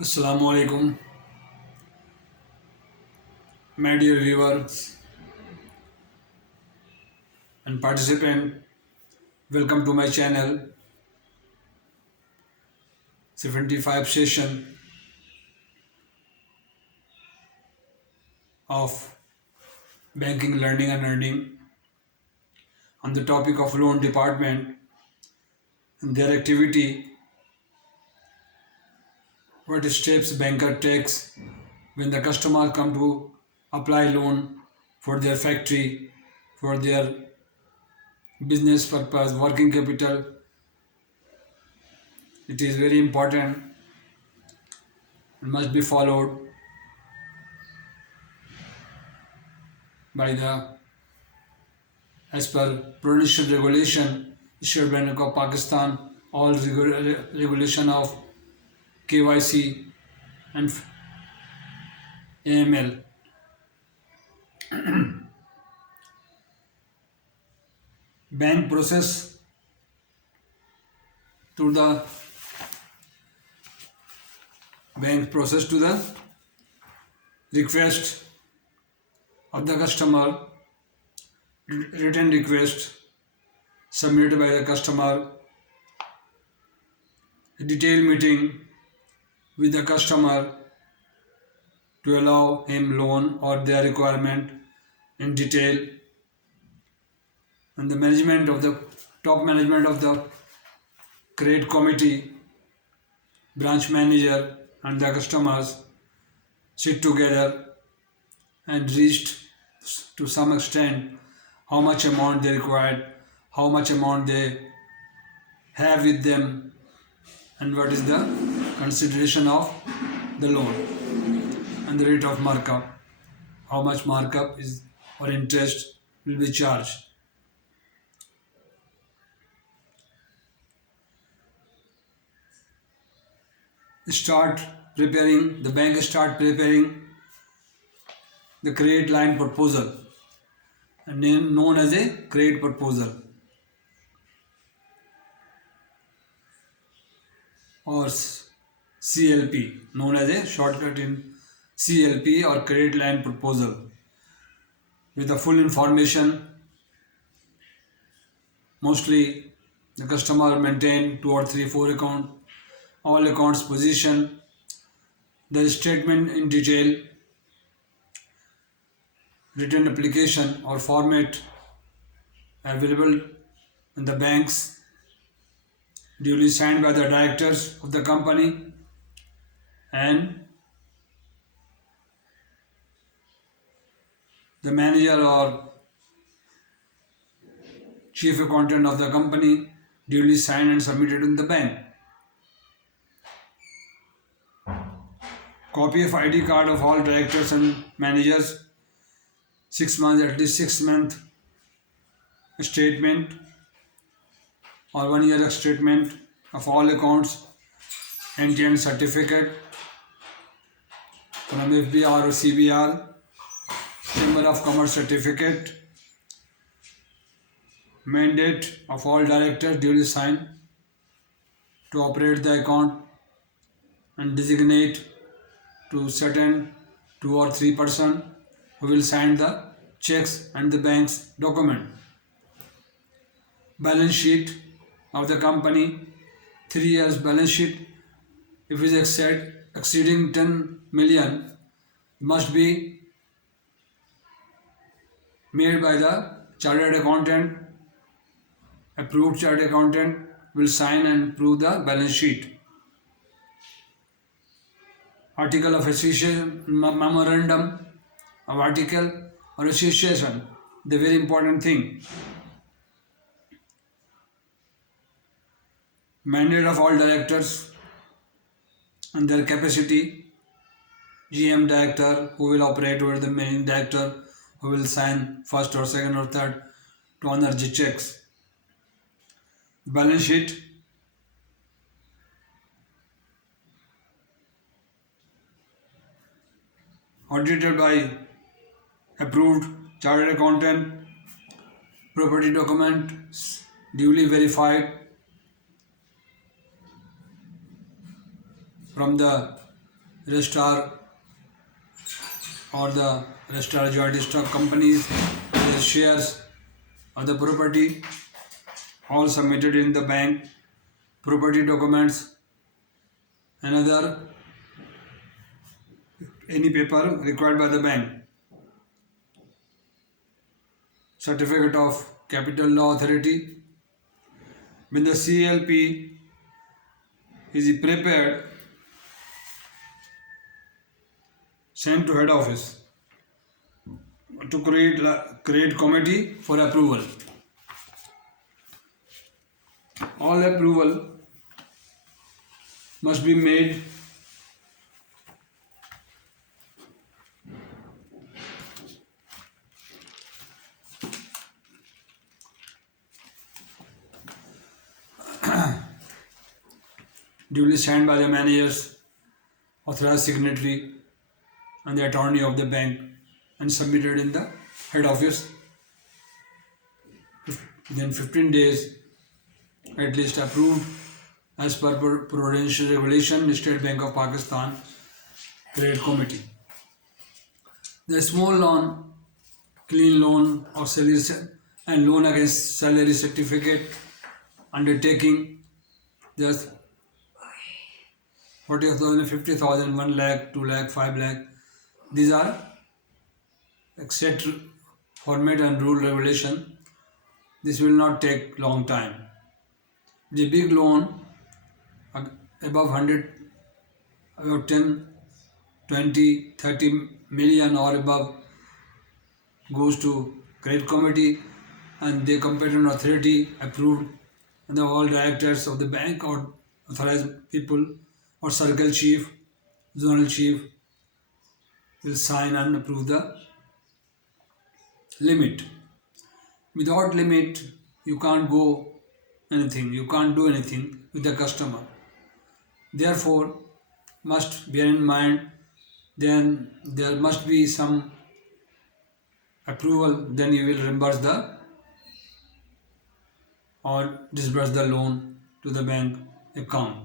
Assalamu alaikum, my dear viewers and participant. Welcome to my channel. 75 session of banking, learning and earning on the topic of loan department and their activity. What steps banker takes when the customer come to apply loan for their factory, for their business purpose, working capital. It is very important and must be followed by the as per prudential regulation issued by Bank of Pakistan, all regulation of KYC and AML. Bank process to the request of the customer, written request submitted by the customer, a detailed meeting with the customer to allow him loan or their requirement in detail, and the management of the top management of the credit committee, branch manager and the customers sit together and reached to some extent how much amount they required, how much amount they have with them, and what is the consideration of the loan and the rate of markup, how much markup is or interest will be charged. The bank start preparing the credit line proposal, known as a credit proposal or CLP, known as a shortcut in CLP or credit line proposal, with the full information. Mostly the customer maintain 2 or 3, 4 account, all accounts position, the statement in detail, written application or format available in the banks, duly signed by the directors of the company and the manager or chief accountant of the company, duly signed and submitted in the bank. Copy of ID card of all directors and managers, 6 months, at least 6 month statement or 1 year statement of all accounts, end-to-end certificate from FBR or CBR, Chamber of Commerce certificate, mandate of all directors duly signed to operate the account and designate to certain 2 or 3 person who will sign the checks and the bank's document. Balance sheet of the company, 3 years balance sheet. If it is exceeding 10 million, must be made by the chartered accountant. Approved chartered accountant will sign and approve the balance sheet. Article of association, memorandum of article or association, the very important thing. Mandate of all directors and their capacity, GM director who will operate over the main director who will sign first or second or third to honor the checks. Balance sheet, audited by approved chartered accountant, property document duly verified from the registrar or the registrar joint stock companies, their shares of the property, all submitted in the bank, property documents, another any paper required by the bank, certificate of capital law authority. When the CLP is prepared, sent to head office to create committee for approval. All approval must be made duly signed by the managers, authorized signatory and the attorney of the bank and submitted in the head office. Within 15 days at least approved as per prudential regulation, State Bank of Pakistan Credit Committee. The small loan, clean loan or salary and loan against salary certificate undertaking, there's 40,000, 50,000, 1 lakh, 2 lakh, 5 lakh. These are except format and rule regulation. This will not take long time. The big loan above 100, about 10, 20, 30 million or above goes to credit committee and the competent authority approved, and the all directors of the bank or authorized people or circle chief, zonal chief will sign and approve the limit. Without limit, you can't go anything, you can't do anything with the customer. Therefore, must bear in mind, then there must be some approval, then you will reimburse the or disburse the loan to the bank account.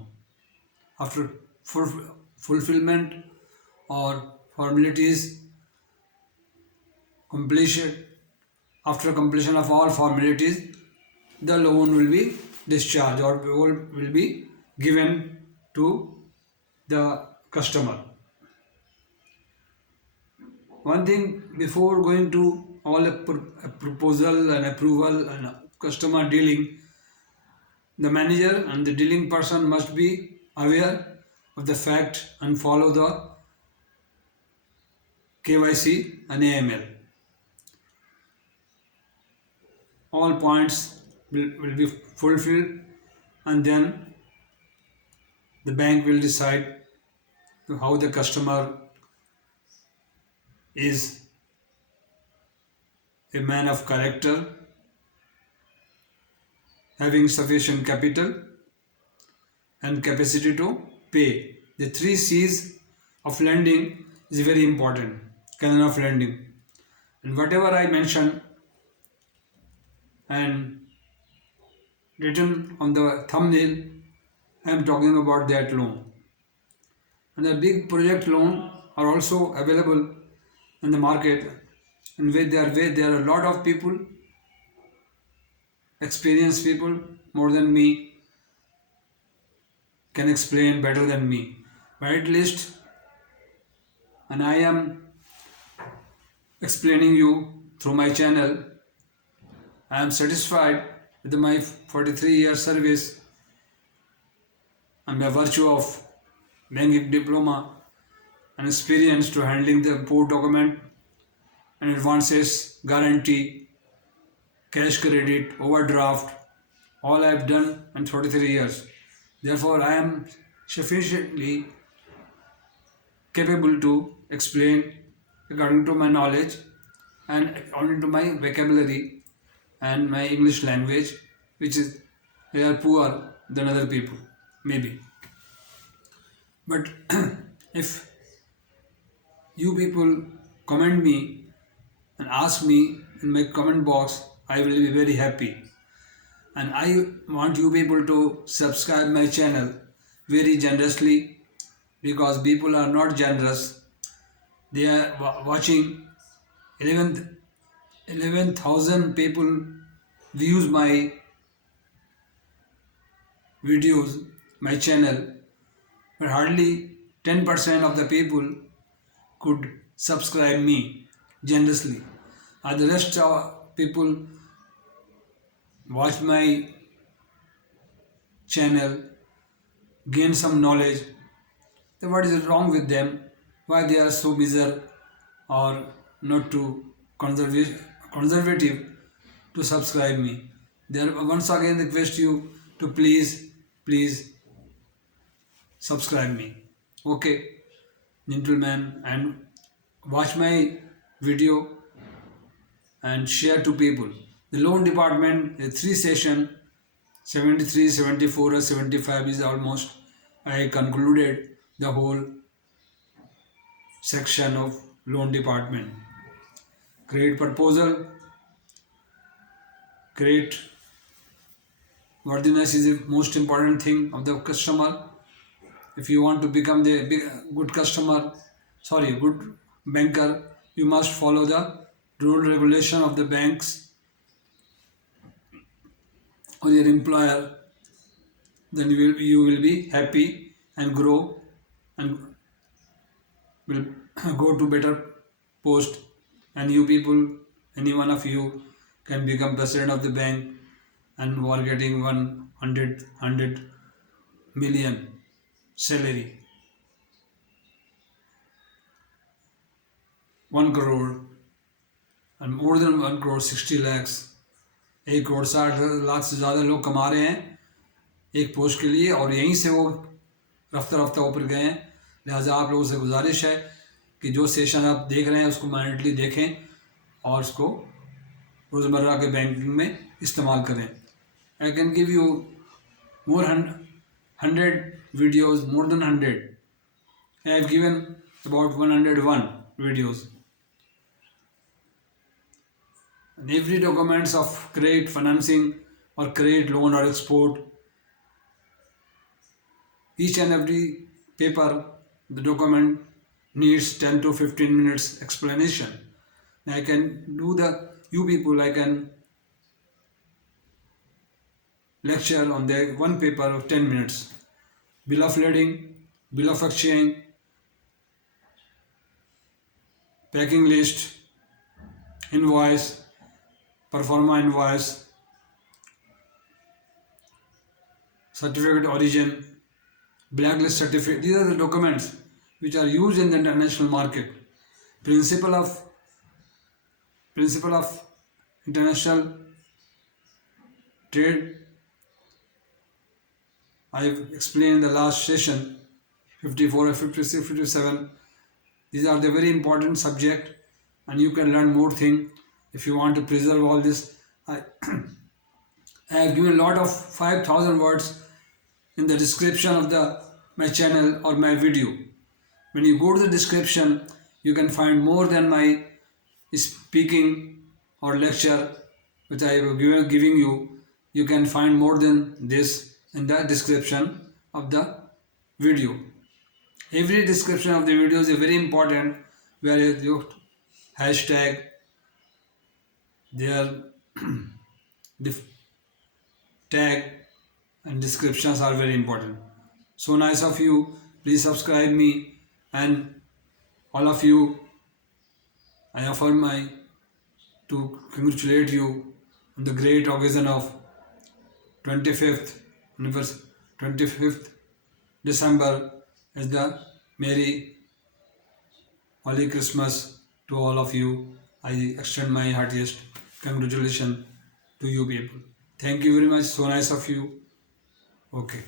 After fulfillment or formalities completion, after completion of all formalities, the loan will be discharged or will be given to the customer. One thing, before going to all a proposal and approval and customer dealing, the manager and the dealing person must be aware of the fact and follow the KYC and AML. All points will be fulfilled, and then the bank will decide how the customer is a man of character, having sufficient capital and capacity to pay. The 3 C's of lending is very important, canon of lending. And whatever I mentioned and written on the thumbnail, I am talking about that loan. And the big project loan are also available in the market, and where there are a lot of people, experienced people more than me, can explain better than me. But at least, and I am explaining you through my channel, I am satisfied with my 43-year service and by virtue of banking diploma and experience to handling the import document and advances, guarantee, cash credit, overdraft, all I have done in 43 years. Therefore, I am sufficiently capable to explain according to my knowledge and according to my vocabulary and my English language, which is they are poor than other people, maybe. But if you people comment me and ask me in my comment box, I will be very happy. And I want you people to subscribe my channel very generously because people are not generous. They are watching 11,000 people views my videos, my channel, but hardly 10% of the people could subscribe me generously. And the rest of people watch my channel, gain some knowledge. Then what is wrong with them? Why they are so miserable or not too conservative to subscribe me? Then once again request you to please subscribe me. Okay, gentlemen, and watch my video and share to people. The loan department, 3 session, 73, 74 or 75 is almost, I concluded the whole section of loan department. Credit proposal, credit worthiness is the most important thing of the customer. If you want to become the good banker, you must follow the rule regulation of the banks or your employer. Then you will be happy and grow and will go to better post, and you people, any one of you can become president of the bank and who are getting 100 million salary, 1 crore and more than 1 crore 60 lakhs, 1 crore 60 lakh से ज़्यादा लोग कमा रहे हैं एक post के लिए, और यहीं से वो रफ्ता रफ्ता ऊपर गए हैं. लिहाजा आप लोगों से गुजारिश है कि जो सेशन आप देख रहे हैं उसको माइंडली देखें और उसको रोज़मर्रा के बैंकिंग में इस्तेमाल करें. I can give you more 100 videos, more than 100. I have given about 101 videos. And every documents of credit financing or credit loan or export, each and every paper, the document needs 10 to 15 minutes explanation. I can do I can lecture on the one paper of 10 minutes. Bill of lading, bill of exchange, packing list, invoice, performa invoice, certificate origin, blacklist certificate. These are the documents which are used in the international market. Principle of international trade, I have explained in the last session, 54 or 56, 57. These are the very important subject, and you can learn more thing if you want to preserve all this. I have given a lot of 5,000 words in the description of my channel or my video. When you go to the description, you can find more than my speaking or lecture which I am giving you. You can find more than this in the description of the video. Every description of the video is very important, where you hashtag, their tag and descriptions are very important. So nice of you. Please subscribe me, and all of you, I offer to congratulate you on the great occasion of 25th December is the Merry Holy Christmas to all of you. I extend my heartiest congratulations to you people. Thank you very much. So nice of you. Okay.